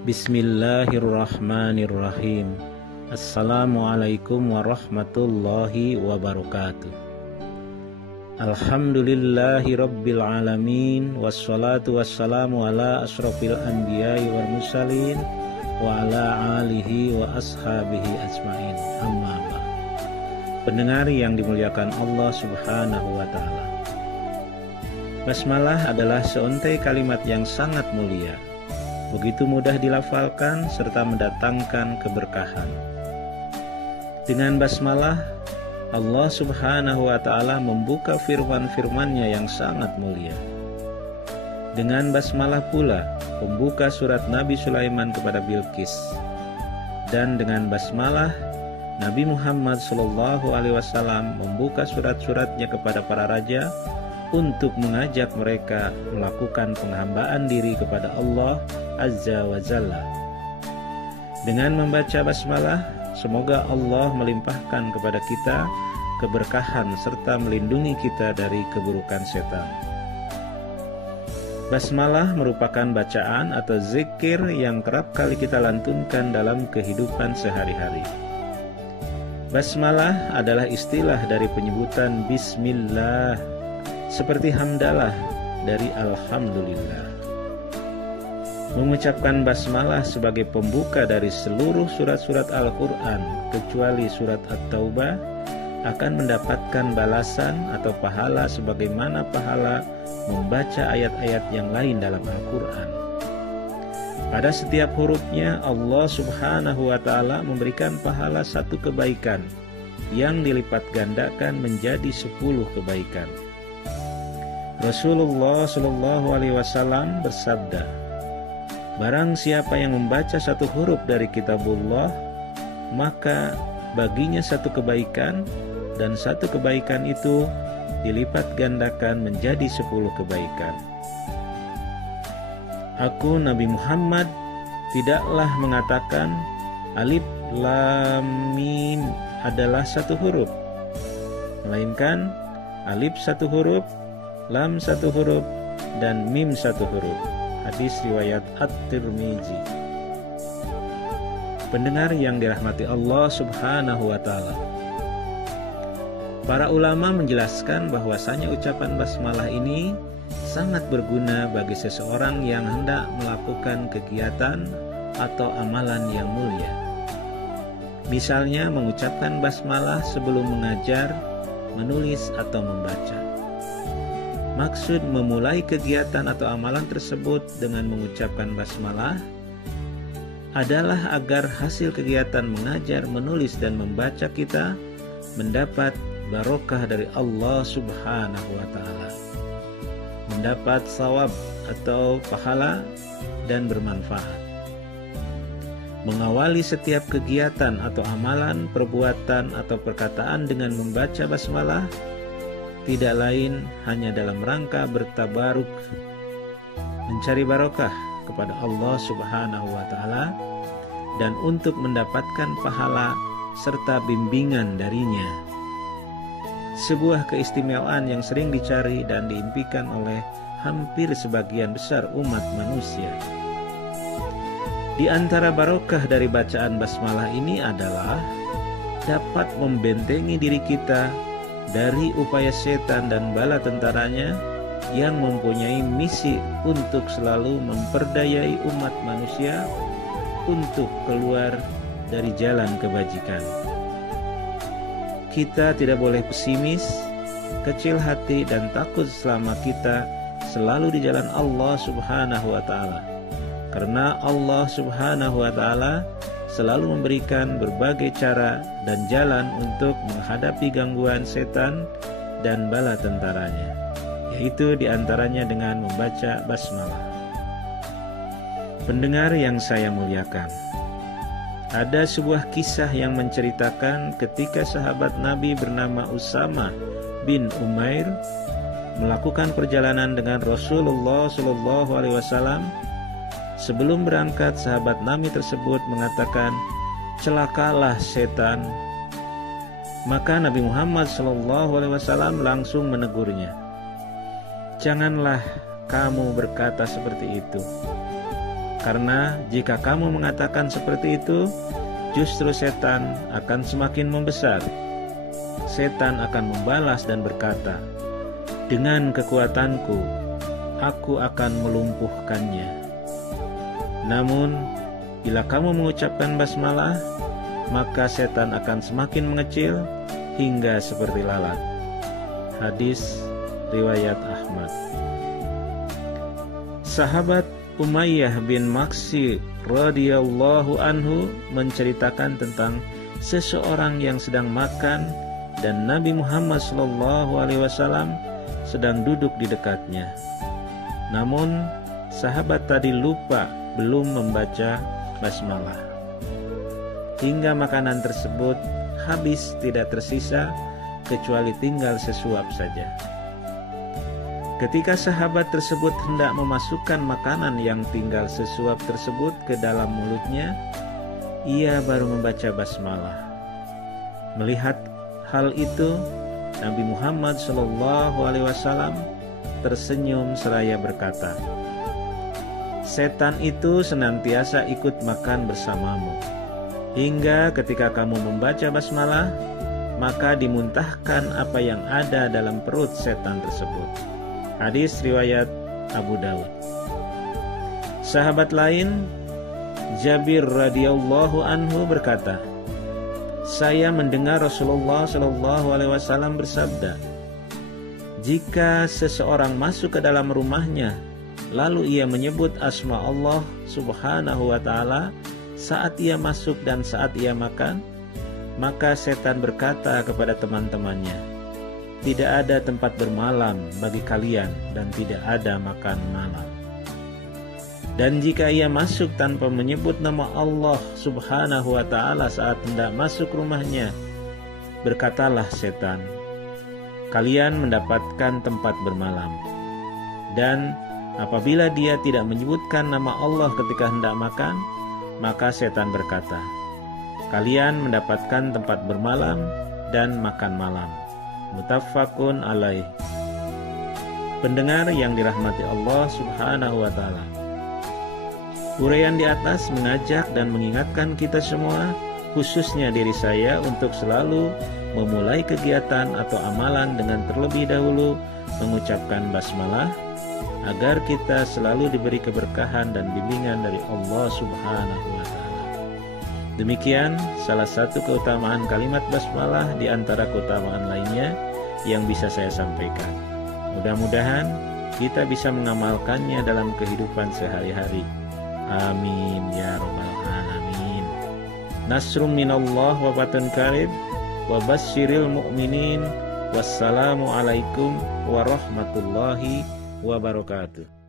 Bismillahirrahmanirrahim. Assalamualaikum warahmatullahi wabarakatuh. Alhamdulillahi rabbil alamin. Wassalatu wassalamu ala asrafil anbiya'i wal mursalin wa ala alihi wa ashabihi ajmain. Amma ba'd. Pendengar yang dimuliakan Allah subhanahu wa ta'ala, basmalah adalah seuntai kalimat yang sangat mulia, begitu mudah dilafalkan serta mendatangkan keberkahan. Dengan basmalah, Allah subhanahu wa ta'ala membuka firman-firman-Nya yang sangat mulia. Dengan basmalah pula membuka surat Nabi Sulaiman kepada Bilqis. Dan dengan basmalah Nabi Muhammad SAW membuka surat-suratnya kepada para raja untuk mengajak mereka melakukan penghambaan diri kepada Allah Azza wa Jalla. Dengan membaca basmalah, semoga Allah melimpahkan kepada kita keberkahan serta melindungi kita dari keburukan setan. Basmalah merupakan bacaan atau zikir yang kerap kali kita lantunkan dalam kehidupan sehari-hari. Basmalah adalah istilah dari penyebutan bismillah, seperti hamdalah dari alhamdulillah. Mengucapkan basmalah sebagai pembuka dari seluruh surat-surat Al-Quran kecuali surat At-Taubah akan mendapatkan balasan atau pahala sebagaimana pahala membaca ayat-ayat yang lain dalam Al-Quran. Pada setiap hurufnya Allah subhanahu wa ta'ala memberikan pahala satu kebaikan yang dilipat gandakan menjadi 10 kebaikan. Rasulullah SAW bersabda, barang siapa yang membaca satu huruf dari kitabullah, maka baginya satu kebaikan, dan satu kebaikan itu dilipat gandakan menjadi 10 kebaikan. Aku Nabi Muhammad tidaklah mengatakan alif lam mim adalah satu huruf, melainkan alif satu huruf, lam satu huruf, dan mim satu huruf. Hadis riwayat At-Tirmizi. Pendengar yang dirahmati Allah subhanahu wa ta'ala, para ulama menjelaskan bahwasanya ucapan basmalah ini sangat berguna bagi seseorang yang hendak melakukan kegiatan atau amalan yang mulia. Misalnya mengucapkan basmalah sebelum mengajar, menulis, atau membaca. Maksud memulai kegiatan atau amalan tersebut dengan mengucapkan basmalah adalah agar hasil kegiatan mengajar, menulis, dan membaca kita mendapat barokah dari Allah subhanahu wa ta'ala, mendapat sawab atau pahala dan bermanfaat. Mengawali setiap kegiatan atau amalan, perbuatan, atau perkataan dengan membaca basmalah tidak lain hanya dalam rangka bertabaruk, mencari barokah kepada Allah subhanahu wa ta'ala, dan untuk mendapatkan pahala serta bimbingan darinya. Sebuah keistimewaan yang sering dicari dan diimpikan oleh hampir sebagian besar umat manusia. Di antara barokah dari bacaan basmalah ini adalah dapat membentengi diri kita dari upaya setan dan bala tentaranya yang mempunyai misi untuk selalu memperdayai umat manusia untuk keluar dari jalan kebajikan. Kita tidak boleh pesimis, kecil hati, dan takut selama kita selalu di jalan Allah subhanahu wa ta'ala. Karena Allah subhanahu wa ta'ala selalu memberikan berbagai cara dan jalan untuk menghadapi gangguan setan dan bala tentaranya, yaitu diantaranya dengan membaca basmalah. Pendengar yang saya muliakan, ada sebuah kisah yang menceritakan ketika sahabat Nabi bernama Usama bin Umair melakukan perjalanan dengan Rasulullah SAW. Sebelum berangkat, sahabat Nabi tersebut mengatakan, celakalah setan. Maka Nabi Muhammad SAW langsung menegurnya, janganlah kamu berkata seperti itu. Karena jika kamu mengatakan seperti itu, justru setan akan semakin membesar. Setan akan membalas dan berkata, "Dengan kekuatanku, aku akan melumpuhkannya." Namun, bila kamu mengucapkan basmalah, maka setan akan semakin mengecil hingga seperti lalat. Hadis riwayat Ahmad. Sahabat Umayyah bin Maksi radhiyallahu anhu menceritakan tentang seseorang yang sedang makan dan Nabi Muhammad SAW sedang duduk di dekatnya. Namun sahabat tadi lupa belum membaca basmalah. Hingga makanan tersebut habis, tidak tersisa kecuali tinggal sesuap saja. Ketika sahabat tersebut hendak memasukkan makanan yang tinggal sesuap tersebut ke dalam mulutnya, ia baru membaca basmalah. Melihat hal itu, Nabi Muhammad SAW tersenyum seraya berkata, "Setan itu senantiasa ikut makan bersamamu, hingga ketika kamu membaca basmalah, maka dimuntahkan apa yang ada dalam perut setan tersebut." Hadis riwayat Abu Daud. Sahabat lain, Jabir radhiyallahu anhu berkata, "Saya mendengar Rasulullah SAW bersabda, jika seseorang masuk ke dalam rumahnya, lalu ia menyebut asma Allah Subhanahu wa Ta'ala saat ia masuk dan saat ia makan, maka setan berkata kepada teman-temannya, 'Tidak ada tempat bermalam bagi kalian dan tidak ada makan malam.' Dan jika ia masuk tanpa menyebut nama Allah Subhanahu wa Ta'ala saat hendak masuk rumahnya, berkatalah setan, 'Kalian mendapatkan tempat bermalam.' Dan apabila dia tidak menyebutkan nama Allah ketika hendak makan, maka setan berkata, 'Kalian mendapatkan tempat bermalam dan makan malam.'" Muttafaqun alaih. Pendengar yang dirahmati Allah Subhanahu wa Ta'ala, uraian di atas mengajak dan mengingatkan kita semua, khususnya diri saya, untuk selalu memulai kegiatan atau amalan dengan terlebih dahulu mengucapkan basmalah, agar kita selalu diberi keberkahan dan bimbingan dari Allah Subhanahu wa Ta'ala. Demikian salah satu keutamaan kalimat basmalah di antara keutamaan lainnya yang bisa saya sampaikan. Mudah-mudahan kita bisa mengamalkannya dalam kehidupan sehari-hari. Amin ya rabbal alamin. Nasrum minallah wa fatun qarib wa basyiril mu'minin. Wassalamu alaikum warahmatullahi wabarakatuh.